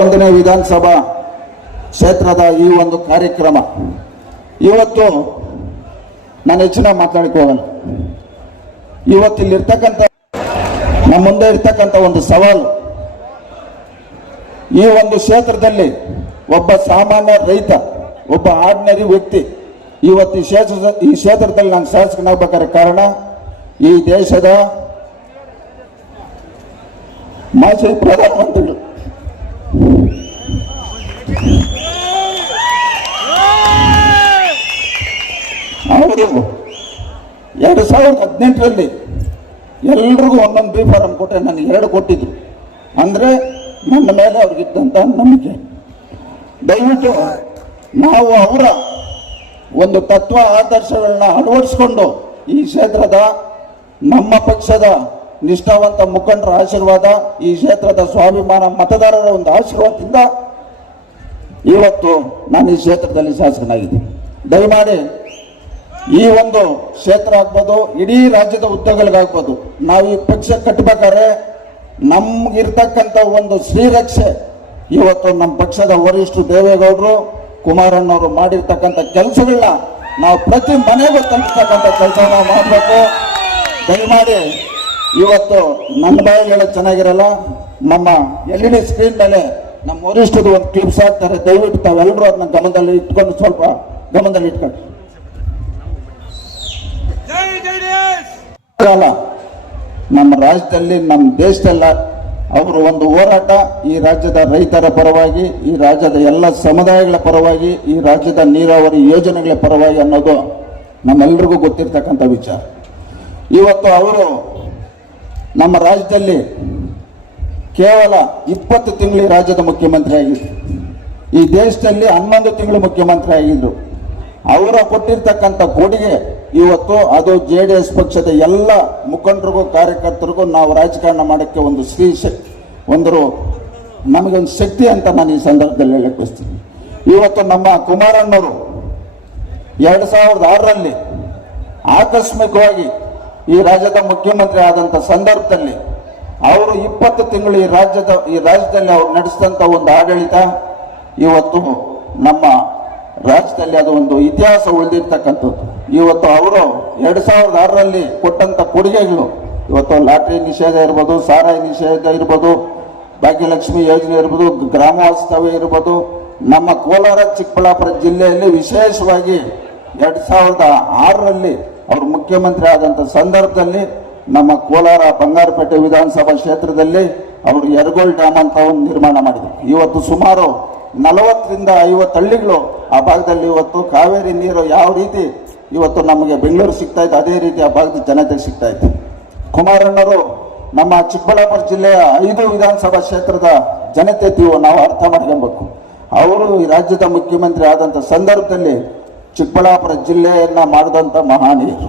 ಒಂದನೇ ವಿಧಾನಸಭಾ ಕ್ಷೇತ್ರದ ಈ ಒಂದು ಕಾರ್ಯಕ್ರಮ ಇವತ್ತು ನಾನು ಹೆಚ್ಚಿನ ಮಾತಾಡಕ್ಕೆ ಹೋಗಲ್ಲ. ಇವತ್ತಿಲ್ಲಿರ್ತಕ್ಕಂಥ ನಮ್ಮ ಮುಂದೆ ಇರ್ತಕ್ಕಂಥ ಒಂದು ಸವಾಲು, ಈ ಒಂದು ಕ್ಷೇತ್ರದಲ್ಲಿ ಒಬ್ಬ ಸಾಮಾನ್ಯ ರೈತ, ಒಬ್ಬ ಆರ್ಡಿನರಿ ವ್ಯಕ್ತಿ ಇವತ್ತು ಈ ಕ್ಷೇತ್ರದಲ್ಲಿ ನಾನು ಶಾಸಕನಾಗಬೇಕಾದ ಕಾರಣ ಈ ದೇಶದ ಮಾಜಿ ಪ್ರಧಾನಮಂತ್ರಿಗಳು ಅವರು 2018ರಲ್ಲಿ ಎಲ್ರಿಗೂ ಒಂದೊಂದು ಬಿ ಫಾರಂ ಕೊಟ್ಟರೆ ನನಗೆ 2 ಕೊಟ್ಟಿದ್ರು. ಅಂದರೆ ನನ್ನ ಮೇಲೆ ಅವ್ರಿಗಿದ್ದಂಥ ನಂಬಿಕೆ. ದಯವಿಟ್ಟು ನಾವು ಅವರ ಒಂದು ತತ್ವ ಆದರ್ಶಗಳನ್ನ ಅಳವಡಿಸ್ಕೊಂಡು ಈ ಕ್ಷೇತ್ರದ ನಮ್ಮ ಪಕ್ಷದ ನಿಷ್ಠಾವಂತ ಮುಖಂಡರ ಆಶೀರ್ವಾದ, ಈ ಕ್ಷೇತ್ರದ ಸ್ವಾಭಿಮಾನ ಮತದಾರರ ಒಂದು ಆಶೀರ್ವಾದದಿಂದ ಇವತ್ತು ನಾನು ಈ ಕ್ಷೇತ್ರದಲ್ಲಿ ಶಾಸಕನಾಗಿದ್ದೀನಿ. ದಯಮಾಡಿ ಈ ಒಂದು ಕ್ಷೇತ್ರ ಆಗ್ಬೋದು, ಇಡೀ ರಾಜ್ಯದ ಉದ್ಯೋಗಗಳಿಗಾಗ್ಬೋದು, ನಾವು ಈ ಪಕ್ಷ ಕಟ್ಟಬೇಕಾದ್ರೆ ನಮ್ಗಿರ್ತಕ್ಕಂಥ ಒಂದು ಶ್ರೀರಕ್ಷೆ ಇವತ್ತು ನಮ್ಮ ಪಕ್ಷದ ವರಿಷ್ಠರು ದೇವೇಗೌಡರು, ಕುಮಾರಣ್ಣವರು ಮಾಡಿರ್ತಕ್ಕಂಥ ಕೆಲಸಗಳನ್ನ ನಾವು ಪ್ರತಿ ಮನೆಗೂ ತಲುಪಿಸ್ತಕ್ಕಂಥ ಕೆಲಸನ ಮಾಡಬೇಕು. ದಯಮಾಡಿ ಇವತ್ತು ನನ್ನ ಬಾಯಲ್ಲಿ ಹೇಳೋದು ಚೆನ್ನಾಗಿರಲ್ಲ, ನಮ್ಮ LED ಸ್ಕ್ರೀನ್ ಮೇಲೆ ನಮ್ಮ ವರಿಷ್ಠರು ಒಂದು ಕ್ಲಿಪ್ಸ್ ಹಾಕ್ತಾರೆ. ದಯವಿಟ್ಟು ತಾವೆಲ್ಲರೂ ಅದನ್ನ ಗಮನದಲ್ಲಿ ಇಟ್ಕೊಂಡು ಸ್ವಲ್ಪ ಗಮನದಲ್ಲಿ ಇಟ್ಕೊಂಡು ನಮ್ಮ ರಾಜ್ಯದಲ್ಲಿ ನಮ್ಮ ದೇಶದಲ್ಲ ಅವರು ಒಂದು ಹೋರಾಟ, ಈ ರಾಜ್ಯದ ರೈತರ ಪರವಾಗಿ, ಈ ರಾಜ್ಯದ ಎಲ್ಲ ಸಮುದಾಯಗಳ ಪರವಾಗಿ, ಈ ರಾಜ್ಯದ ನೀರಾವರಿ ಯೋಜನೆಗಳ ಪರವಾಗಿ ಅನ್ನೋದು ನಮ್ಮೆಲ್ಲರಿಗೂ ಗೊತ್ತಿರ್ತಕ್ಕಂಥ ವಿಚಾರ. ಇವತ್ತು ಅವರು ನಮ್ಮ ರಾಜ್ಯದಲ್ಲಿ ಕೇವಲ 20 ತಿಂಗಳು ರಾಜ್ಯದ ಮುಖ್ಯಮಂತ್ರಿ ಆಗಿದ್ರು, ಈ ದೇಶದಲ್ಲಿ 11 ತಿಂಗಳು ಮುಖ್ಯಮಂತ್ರಿ ಆಗಿದ್ರು. ಅವರ ಕೊಟ್ಟಿರ್ತಕ್ಕಂಥ ಕೊಡುಗೆ ಇವತ್ತು ಅದು JDS ಪಕ್ಷದ ಎಲ್ಲ ಮುಖಂಡರಿಗೂ ಕಾರ್ಯಕರ್ತರಿಗೂ ನಾವು ರಾಜಕಾರಣ ಮಾಡೋಕ್ಕೆ ಒಂದು ನಮಗೊಂದು ಶಕ್ತಿ ಅಂತ ನಾನು ಈ ಸಂದರ್ಭದಲ್ಲಿ ಹೇಳಕ್ಕೆ ಬಯಸ್ತೀನಿ. ಇವತ್ತು ನಮ್ಮ ಕುಮಾರಣ್ಣವರು 2006ರಲ್ಲಿ ಆಕಸ್ಮಿಕವಾಗಿ ಈ ರಾಜ್ಯದ ಮುಖ್ಯಮಂತ್ರಿ ಆದಂಥ ಸಂದರ್ಭದಲ್ಲಿ ಅವರು 20 ತಿಂಗಳು ಈ ರಾಜ್ಯದಲ್ಲಿ ಅವರು ನಡೆಸಿದಂಥ ಒಂದು ಆಡಳಿತ ಇವತ್ತು ನಮ್ಮ ರಾಜ್ಯದಲ್ಲಿ ಅದು ಒಂದು ಇತಿಹಾಸ ಉಳಿದಿರ್ತಕ್ಕಂಥದ್ದು. ಇವತ್ತು ಅವರು 2006ರಲ್ಲಿ ಕೊಟ್ಟಂತ ಕೊಡುಗೆಗಳು ಇವತ್ತು ಲಾಟ್ರಿ ನಿಷೇಧ ಇರ್ಬೋದು, ಸಾರಾಯಿ ನಿಷೇಧ ಇರ್ಬೋದು, ಭಾಗ್ಯಲಕ್ಷ್ಮಿ ಯೋಜನೆ ಇರ್ಬೋದು, ಗ್ರಾಮ ವಾಸ್ತವ್ಯ ಇರ್ಬೋದು, ನಮ್ಮ ಕೋಲಾರ ಚಿಕ್ಕಬಳ್ಳಾಪುರ ಜಿಲ್ಲೆಯಲ್ಲಿ ವಿಶೇಷವಾಗಿ 2006ರಲ್ಲಿ ಅವರು ಮುಖ್ಯಮಂತ್ರಿ ಆದಂಥ ಸಂದರ್ಭದಲ್ಲಿ ನಮ್ಮ ಕೋಲಾರ ಬಂಗಾರಪೇಟೆ ವಿಧಾನಸಭಾ ಕ್ಷೇತ್ರದಲ್ಲಿ ಅವರು ಯರಗೋಳ್ ಡ್ಯಾಮ್ ಅಂತ ಒಂದು ನಿರ್ಮಾಣ ಮಾಡಿದರು. ಇವತ್ತು ಸುಮಾರು 40ರಿಂದ 50 ಹಳ್ಳಿಗಳು ಆ ಭಾಗದಲ್ಲಿ ಇವತ್ತು ಕಾವೇರಿ ನೀರು ಯಾವ ರೀತಿ ಇವತ್ತು ನಮಗೆ ಬೆಂಗಳೂರು ಸಿಗ್ತಾ ಇತ್ತು, ಅದೇ ರೀತಿ ಆ ಭಾಗದ ಜನತೆಗೆ ಸಿಗ್ತಾ ಇತ್ತು. ಕುಮಾರಣ್ಣವರು ನಮ್ಮ ಚಿಕ್ಕಬಳ್ಳಾಪುರ ಜಿಲ್ಲೆಯ 5 ವಿಧಾನಸಭಾ ಕ್ಷೇತ್ರದ ಜನತೆ ನಾವು ಅರ್ಥ ಮಾಡ್ಕೊಬೇಕು. ಅವರು ಈ ರಾಜ್ಯದ ಮುಖ್ಯಮಂತ್ರಿ ಆದಂಥ ಸಂದರ್ಭದಲ್ಲಿ ಚಿಕ್ಕಬಳ್ಳಾಪುರ ಜಿಲ್ಲೆಯನ್ನ ಮಾಡಿದಂಥ ಮಹಾನೀಯರು.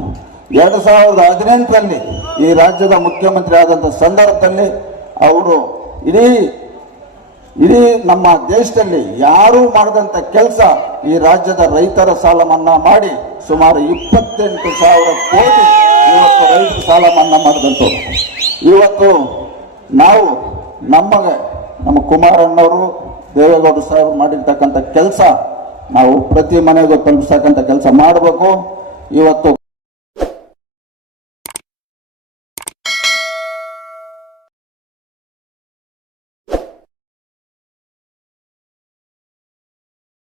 2018ರಲ್ಲಿ ಈ ರಾಜ್ಯದ ಮುಖ್ಯಮಂತ್ರಿ ಆದಂಥ ಸಂದರ್ಭದಲ್ಲಿ ಅವರು ಇಡೀ ನಮ್ಮ ದೇಶದಲ್ಲಿ ಯಾರೂ ಮಾಡದಂಥ ಕೆಲಸ, ಈ ರಾಜ್ಯದ ರೈತರ ಸಾಲ ಮನ್ನಾ ಮಾಡಿ ಸುಮಾರು 28,000 ಕೋಟಿ ಇವತ್ತು ರೈತರ ಸಾಲ ಮನ್ನಾ ಮಾಡಿದಂಥವ್ರು. ಇವತ್ತು ನಾವು ನಮ್ಮ ಕುಮಾರಣ್ಣವರು ದೇವೇಗೌಡರು ಸಾಹೇಬರು ಮಾಡಿರ್ತಕ್ಕಂಥ ಕೆಲಸ ನಾವು ಪ್ರತಿ ಮನೆಗೂ ತಲುಪಿಸ್ತಕ್ಕಂಥ ಕೆಲಸ ಮಾಡಬೇಕು. ಇವತ್ತು